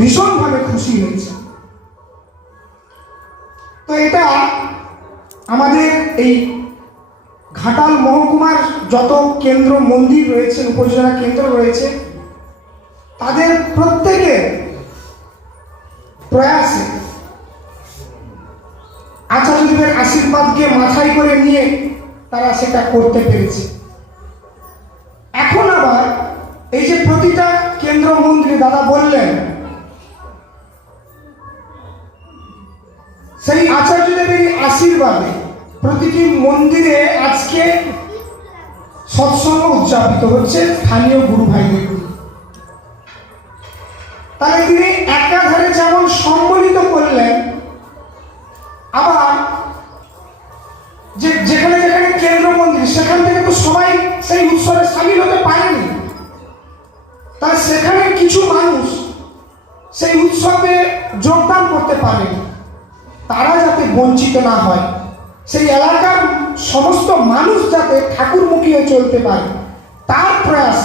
ভীষণভাবে খুশি হয়েছে। তো এটা আমাদের এই ঘাটাল মহকুমার যত কেন্দ্র মন্দির রয়েছে, উপজেলা কেন্দ্র রয়েছে, তাদের প্রত্যেকের প্রয়াসে আচার্যদেবের আশীর্বাদকে মাথায় করে নিয়ে তারা সেটা করতে পেরেছে। এখন আবার এই যে প্রতিটা কেন্দ্র মন্দিরে দাদা বললেন, সেই আচার্যদেবের আশীর্বাদে প্রতিটি মন্দিরে আজকে সৎসঙ্গ উদযাপিত হচ্ছে স্থানীয় গুরু ভাইদের। তাহলে তিনি একাধারে যেমন সম্মিলিত করলেন, আবার যেখানে যেখানে কেন্দ্র মন্দির সেখান থেকে তো সবাই সেই উৎসবে সামিল হতে পারেনি, তাই সেখানে কিছু মানুষ সেই উৎসবে যোগদান করতে পারেনি। তারা যাতে বঞ্চিত না হয়, সেই এলাকার সমস্ত মানুষ যাতে ঠাকুরমুখী হয়ে চলতে পারে, তার প্রয়াস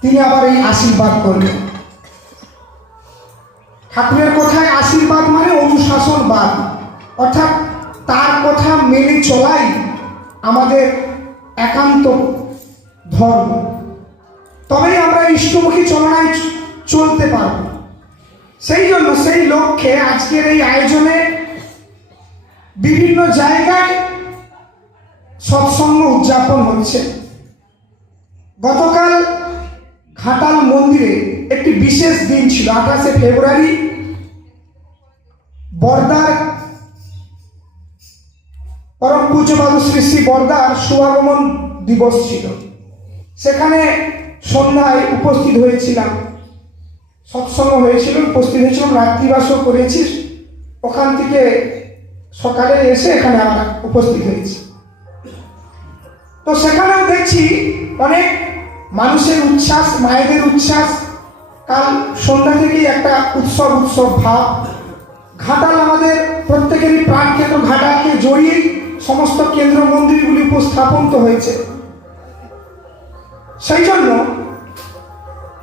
তিনি আবার এই আশীর্বাদ করলেন। ঠাকুরের কথায় আশীর্বাদ মানে অনুশাসনবাদ, অর্থাৎ তার কথা মেনে চলাই আমাদের একান্ত ধর্ম। তবেই আমরা ইষ্টমুখী চলনায় চলতে পারব। সেই জন্য সেই লক্ষ্যে আজকের এই আয়োজনে বিভিন্ন জায়গায় সৎসঙ্গ উদযাপন হচ্ছে। গতকাল ঘাটাল মন্দিরে একটি বিশেষ দিন ছিল, 28শে ফেব্রুয়ারি বর্দার পরম পূজ্যপাদ শ্রী শ্রী বর্দার শুভাগমন দিবস ছিল। সেখানে সন্ধ্যায় উপস্থিত হয়েছিলাম, সৎসঙ্গ হয়েছিল, উপস্থিত হয়েছিলাম, রাত্রিবাসও করেছি। ওখান থেকে সকালে এসে এখানে আমরা উপস্থিত হয়েছি। তো সেখানেও দেখছি অনেক মানুষের উচ্ছ্বাস, মায়েদের উচ্ছ্বাস। কাল সন্ধ্যা থেকেই একটা উৎসব ভাব। ঘাটাল আমাদের প্রত্যেকেরই প্রাণ কেন্দ্র, ঘাটালকে জড়িয়েই সমস্ত কেন্দ্র মন্দিরগুলি উপস্থাপন তো হয়েছে। সেই জন্য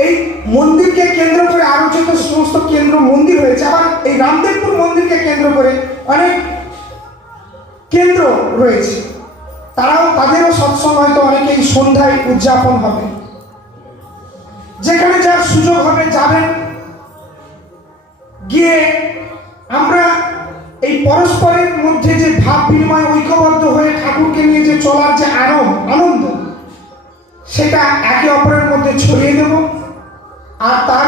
এই মন্দিরকে কেন্দ্র করে আরো যত সমস্ত কেন্দ্র মন্দির হয়েছে, আবার এই রামদেবপুর মন্দিরকে কেন্দ্র করে অনেক কেন্দ্র রয়েছে, তাদেরও সৎসঙ্গ হয়তো অনেকেই সন্ধ্যায় উদযাপন হবে। যেখানে যার সুযোগ হবে যাবেন, গিয়ে আমরা এই পরস্পরের মধ্যে যে ভাব বিনিময়, ঐক্যবদ্ধ হয়ে ঠাকুরকে নিয়ে যে চলার যে আনন্দ, সেটা একে অপরের মধ্যে ছড়িয়ে দেব। আর তার